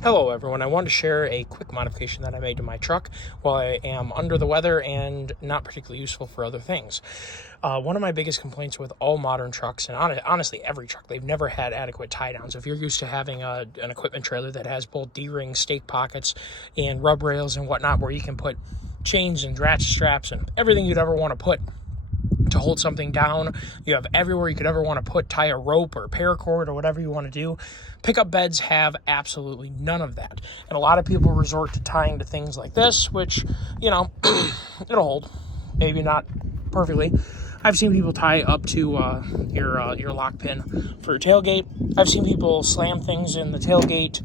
Hello everyone, I wanted to share a quick modification that I made to my truck while I am under the weather and not particularly useful for other things. One of my biggest complaints with all modern trucks, and honestly every truck, they've never had adequate tie downs. If you're used to having an equipment trailer that has both D-rings, stake pockets, and rub rails and whatnot, where you can put chains and ratchet straps and everything you'd ever want to put to hold something down. You have everywhere you could ever want to tie a rope or paracord or whatever you want to do. Pickup beds have absolutely none of that. And a lot of people resort to tying to things like this, which, it'll hold. Maybe not perfectly. I've seen people tie up to your lock pin for your tailgate. I've seen people slam things in the tailgate,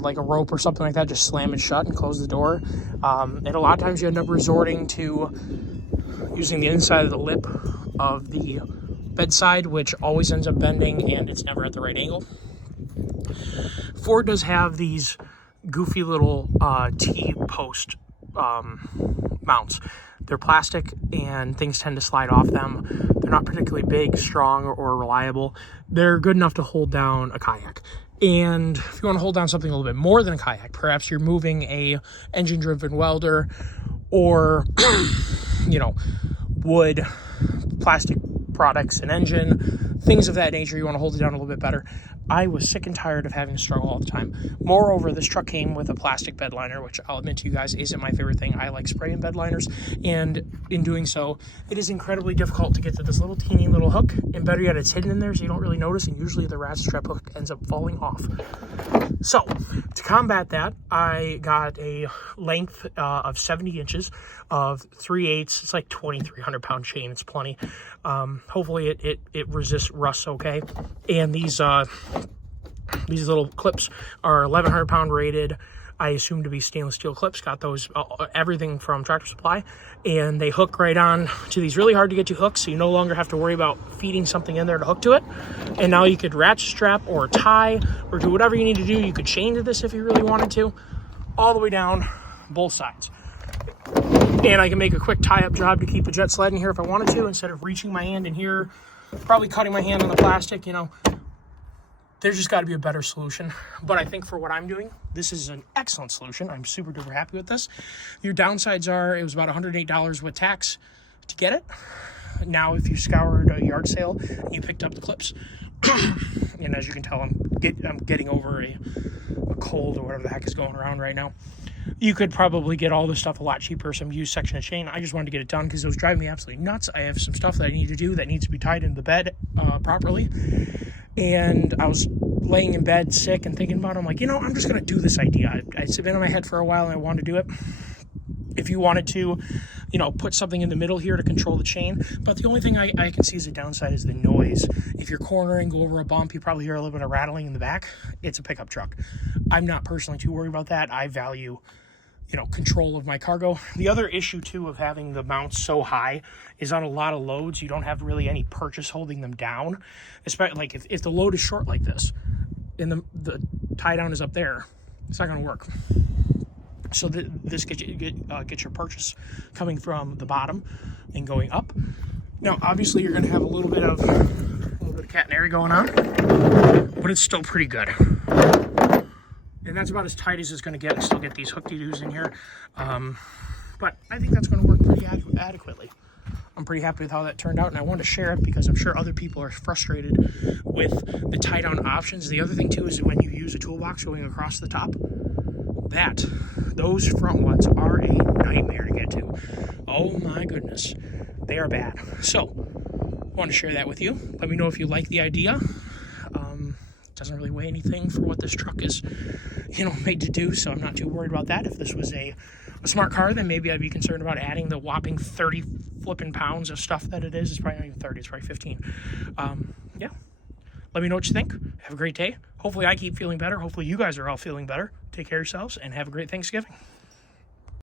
like a rope or something like that, just slam it shut and close the door. And a lot of times you end up resorting to using the inside of the lip of the bedside, which always ends up bending and it's never at the right angle. Ford does have these goofy little T-post mounts. They're plastic and things tend to slide off them. They're not particularly big, strong, or reliable. They're good enough to hold down a kayak. And if you want to hold down something a little bit more than a kayak, perhaps you're moving a engine-driven welder or wood, plastic products, an engine, things of that nature, you want to hold it down a little bit better. I was sick and tired of having to struggle all the time. Moreover, this truck came with a plastic bed liner, which I'll admit to you guys isn't my favorite thing. I like spraying bed liners, and in doing so, it is incredibly difficult to get to this little teeny little hook, and better yet, it's hidden in there so you don't really notice, and usually the ratchet strap hook ends up falling off. So, to combat that, I got a length of 70 inches of 3/8. It's like 2,300 pound chain. It's plenty. Hopefully it resists rust okay. And these little clips are 1,100 pound rated. I assume to be stainless steel clips. Got those, everything from Tractor Supply. And they hook right on to these really hard to get to hooks, so you no longer have to worry about feeding something in there to hook to it. And now you could ratchet strap or tie or do whatever you need to do. You could chain to this if you really wanted to, all the way down both sides. And I can make a quick tie-up job to keep a jet sled in here if I wanted to, instead of reaching my hand in here, probably cutting my hand on the plastic, There's just got to be a better solution. But I think for what I'm doing, this is an excellent solution. I'm super duper happy with this. Your downsides are, it was about $108 with tax to get it. Now, if you scoured a yard sale, you picked up the clips. And as you can tell, I'm getting over a cold or whatever the heck is going around right now. You could probably get all this stuff a lot cheaper, some used section of chain. I just wanted to get it done because it was driving me absolutely nuts. I have some stuff that I need to do that needs to be tied into the bed properly. And I was laying in bed sick and thinking about it. I'm like, I'm just going to do this idea. It's been in my head for a while and I wanted to do it. If you wanted to, put something in the middle here to control the chain. But the only thing I can see as a downside is the noise. If you're cornering, go over a bump, you probably hear a little bit of rattling in the back. It's a pickup truck. I'm not personally too worried about that. I value, control of my cargo. The other issue, too, of having the mounts so high is on a lot of loads, you don't have really any purchase holding them down. Especially, like, if the load is short like this and the tie down is up there, it's not going to work. So this gets your purchase coming from the bottom and going up. Now, obviously, you're going to have a little bit of catenary going on, but it's still pretty good. And that's about as tight as it's going to get. I still get these hook-de-doos in here, but I think that's going to work pretty adequately. I'm pretty happy with how that turned out, and I wanted to share it because I'm sure other people are frustrated with the tie-down options. The other thing, too, is that when you use a toolbox going across the top, those front ones are a nightmare to get to. Oh my goodness, they are bad. So, I want to share that with you. Let me know if you like the idea. It doesn't really weigh anything for what this truck is, made to do, so I'm not too worried about that. If this was a smart car, then maybe I'd be concerned about adding the whopping 30 flipping pounds of stuff that it is. It's probably not even 30, it's probably 15. Yeah. Let me know what you think. Have a great day. Hopefully I keep feeling better. Hopefully you guys are all feeling better. Take care of yourselves and have a great Thanksgiving.